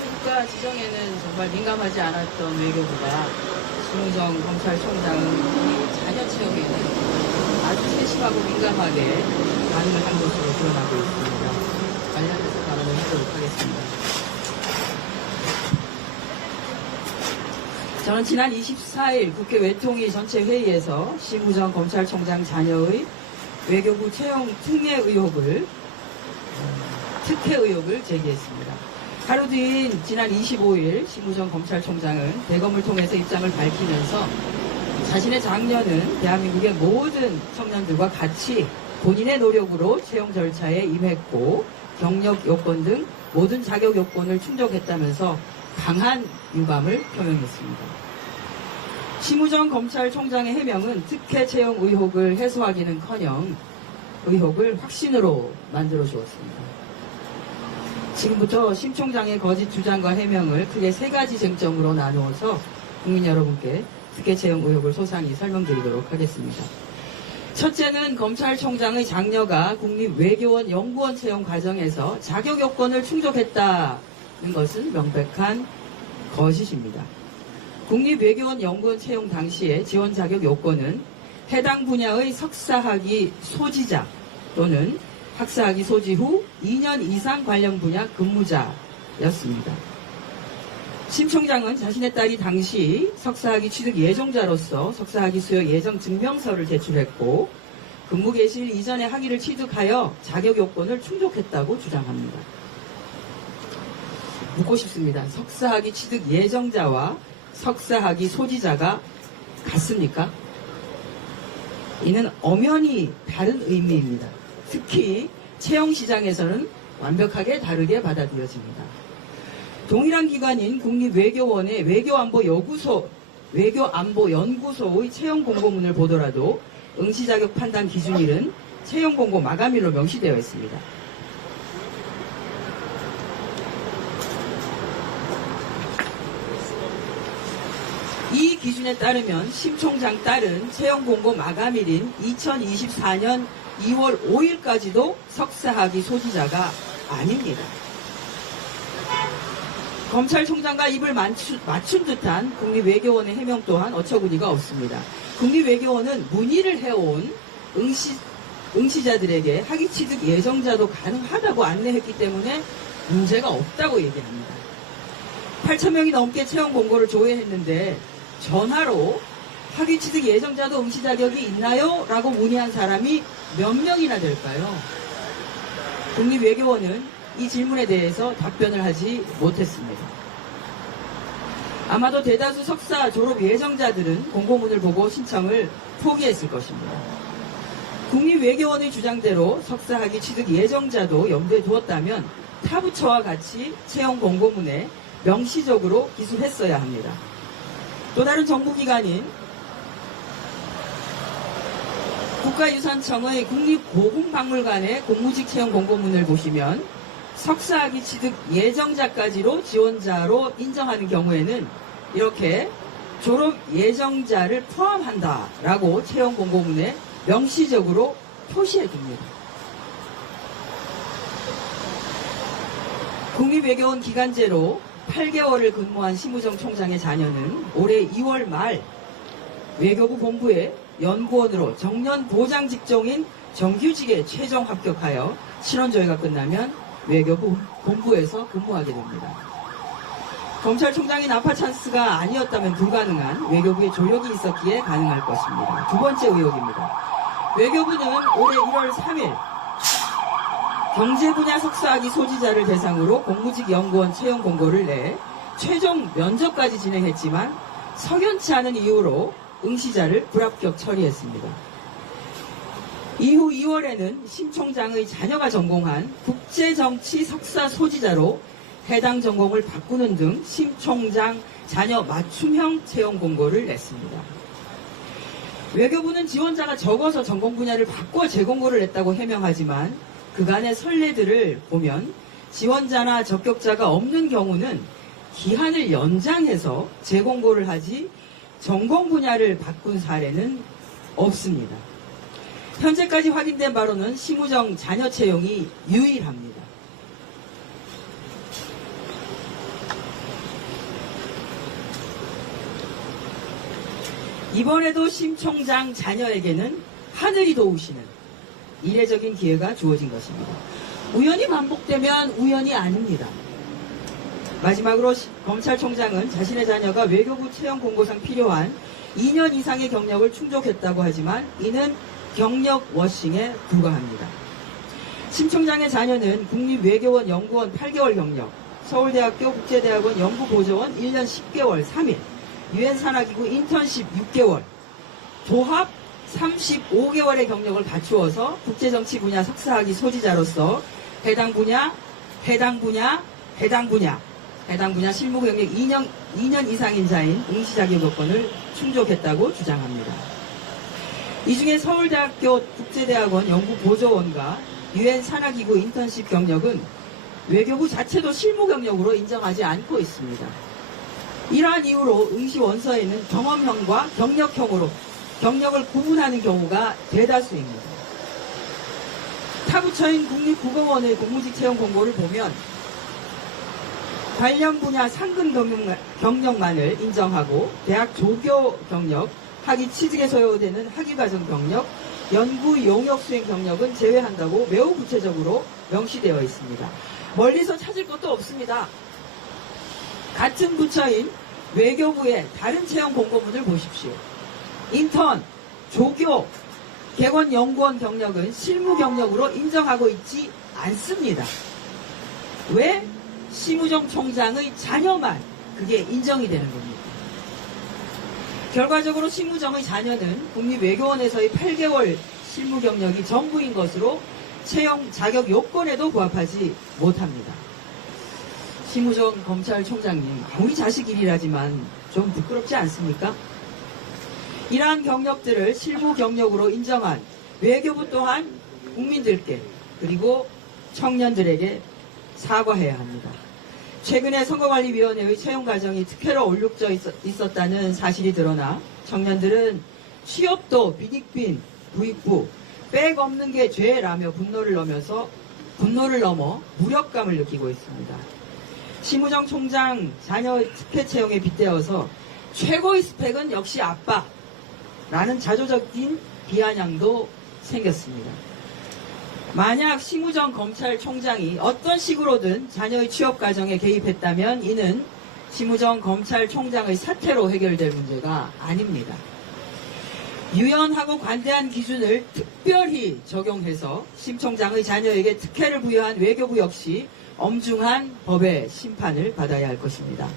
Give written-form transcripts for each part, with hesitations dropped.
이전 국가 지정에는 정말 민감하지 않았던 외교부가 심우정 검찰총장은 이 자녀 채용에는 아주 세심하고 민감하게 반응을 한 것으로 드러나고 있습니다. 관련해서 발언을 하도록 하겠습니다. 저는 지난 24일 국회 외통위 전체 회의에서 심우정 검찰총장 자녀의 외교부 채용 특혜 의혹을 제기했습니다. 하루 뒤인 지난 25일 심우정 검찰총장은 대검을 통해서 입장을 밝히면서 자신의 장녀는 대한민국의 모든 청년들과 같이 본인의 노력으로 채용 절차에 임했고 경력 요건 등 모든 자격 요건을 충족했다면서 강한 유감을 표명했습니다. 심우정 검찰총장의 해명은 특혜 채용 의혹을 해소하기는커녕 의혹을 확신으로 만들어 주었습니다. 지금부터 심 총장의 거짓 주장과 해명을 크게 세 가지 쟁점으로 나누어서 국민 여러분께 특혜 채용 의혹을 소상히 설명드리도록 하겠습니다. 첫째는 검찰총장의 장녀가 국립외교원 연구원 채용 과정에서 자격 요건을 충족했다는 것은 명백한 거짓입니다. 국립외교원 연구원 채용 당시에 지원 자격 요건은 해당 분야의 석사학위 소지자 또는 학사학위 소지 후 2년 이상 관련 분야 근무자였습니다. 심 총장은 자신의 딸이 당시 석사학위 취득 예정자로서 석사학위 수여 예정 증명서를 제출했고 근무 개시일 이전에 학위를 취득하여 자격 요건을 충족했다고 주장합니다. 묻고 싶습니다. 석사학위 취득 예정자와 석사학위 소지자가 같습니까? 이는 엄연히 다른 의미입니다. 특히 채용시장에서는 완벽하게 다르게 받아들여집니다. 동일한 기관인 국립외교원의 외교안보연구소의 채용 공고문을 보더라도 응시자격 판단 기준일은 채용 공고 마감일로 명시되어 있습니다. 이 기준에 따르면 심 총장 딸은 채용 공고 마감일인 2024년 2월 5일까지도 석사학위 소지자가 아닙니다. 검찰총장과 입을 맞춘 듯한 국립외교원의 해명 또한 어처구니가 없습니다. 국립외교원은 문의를 해온 응시자들에게 학위 취득 예정자도 가능하다고 안내했기 때문에 문제가 없다고 얘기합니다. 8,000명이 넘게 채용 공고를 조회했는데 전화로 학위 취득 예정자도 응시 자격이 있나요? 라고 문의한 사람이 몇 명이나 될까요? 국립외교원은 이 질문에 대해서 답변을 하지 못했습니다. 아마도 대다수 석사 졸업 예정자들은 공고문을 보고 신청을 포기했을 것입니다. 국립외교원의 주장대로 석사학위 취득 예정자도 염두에 두었다면 타 부처와 같이 채용 공고문에 명시적으로 기술했어야 합니다. 또 다른 정부기관인 국가유산청의 국립고궁박물관의 공무직 채용 공고문을 보시면 석사학위 취득 예정자까지로 지원자로 인정하는 경우에는 이렇게 졸업 예정자를 포함한다라고 채용 공고문에 명시적으로 표시해 둡니다. 국립외교원 기간제로 8개월을 근무한 심우정 총장의 자녀는 올해 2월 말 외교부 본부에 연구원으로 정년 보장 직종인 정규직에 최종 합격하여 신원조회가 끝나면 외교부 본부에서 근무하게 됩니다. 검찰총장의 나파 찬스가 아니었다면 불가능한 외교부의 조력이 있었기에 가능할 것입니다. 두 번째 의혹입니다. 외교부는 올해 1월 3일 경제 분야 석사학위 소지자를 대상으로 공무직 연구원 채용 공고를 내 최종 면접까지 진행했지만 석연치 않은 이유로 응시자를 불합격 처리했습니다. 이후 2월에는 심 총장의 자녀가 전공한 국제정치 석사 소지자로 해당 전공을 바꾸는 등 심 총장 자녀 맞춤형 채용 공고를 냈습니다. 외교부는 지원자가 적어서 전공 분야를 바꿔 재공고를 냈다고 해명하지만 그간의 선례들을 보면 지원자나 적격자가 없는 경우는 기한을 연장해서 재공고를 하지 전공 분야를 바꾼 사례는 없습니다. 현재까지 확인된 바로는 심우정 자녀 채용이 유일합니다. 이번에도 심 총장 자녀에게는 하늘이 도우시는 이례적인 기회가 주어진 것입니다. 우연히 반복되면 우연이 아닙니다. 마지막으로 검찰총장은 자신의 자녀가 외교부 채용 공고상 필요한 2년 이상의 경력을 충족했다고 하지만 이는 경력 워싱에 불과합니다. 심 총장의 자녀는 국립외교원 연구원 8개월 경력, 서울대학교 국제대학원 연구보조원 1년 10개월 3일, 유엔 산하기구 인턴십 6개월, 도합 35개월의 경력을 갖추어서 국제정치 분야 석사학위 소지자로서 해당 분야 실무 경력 2년 이상인 자인 응시자격 요건을 충족했다고 주장합니다. 이 중에 서울대학교 국제대학원 연구보조원과 유엔 산하기구 인턴십 경력은 외교부 자체도 실무 경력으로 인정하지 않고 있습니다. 이러한 이유로 응시 원서에는 경험형과 경력형으로 경력을 구분하는 경우가 대다수입니다. 타 부처인 국립국어원의 공무직 채용 공고를 보면 관련 분야 상근 경력만을 인정하고 대학 조교 경력, 학위 취직에 소요되는 학위과정 경력, 연구 용역 수행 경력은 제외한다고 매우 구체적으로 명시되어 있습니다. 멀리서 찾을 것도 없습니다. 같은 부처인 외교부의 다른 채용 공고문을 보십시오. 인턴, 조교, 객원 연구원 경력은 실무 경력으로 인정하고 있지 않습니다. 왜? 심우정 총장의 자녀만 그게 인정이 되는 겁니다. 결과적으로 심우정의 자녀는 국립외교원에서의 8개월 실무 경력이 전부인 것으로 채용 자격 요건에도 부합하지 못합니다. 심우정 검찰총장님, 아무리 자식 일이라지만 좀 부끄럽지 않습니까? 이러한 경력들을 실무 경력으로 인정한 외교부 또한 국민들께 그리고 청년들에게 사과해야 합니다. 최근에 선거관리위원회의 채용 과정이 특혜로 얼룩져 있었다는 사실이 드러나 청년들은 취업도 비익빈 부익부 백 없는 게 죄라며 분노를 넘어 무력감을 느끼고 있습니다. 심우정 총장 자녀 특혜 채용에 빗대어서 최고의 스펙은 역시 아빠라는 자조적인 비아냥도 생겼습니다. 만약 심우정 검찰총장이 어떤 식으로든 자녀의 취업 과정에 개입했다면 이는 심우정 검찰총장의 사퇴로 해결될 문제가 아닙니다. 유연하고 관대한 기준을 특별히 적용해서 심 총장의 자녀에게 특혜를 부여한 외교부 역시 엄중한 법의 심판을 받아야 할 것입니다.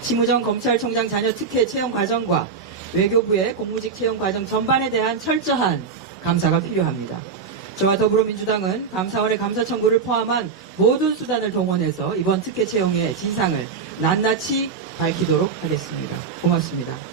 심우정 검찰총장 자녀 특혜 채용 과정과 외교부의 공무직 채용 과정 전반에 대한 철저한 감사가 필요합니다. 저와 더불어민주당은 감사원의 감사 청구를 포함한 모든 수단을 동원해서 이번 특혜 채용의 진상을 낱낱이 밝히도록 하겠습니다. 고맙습니다.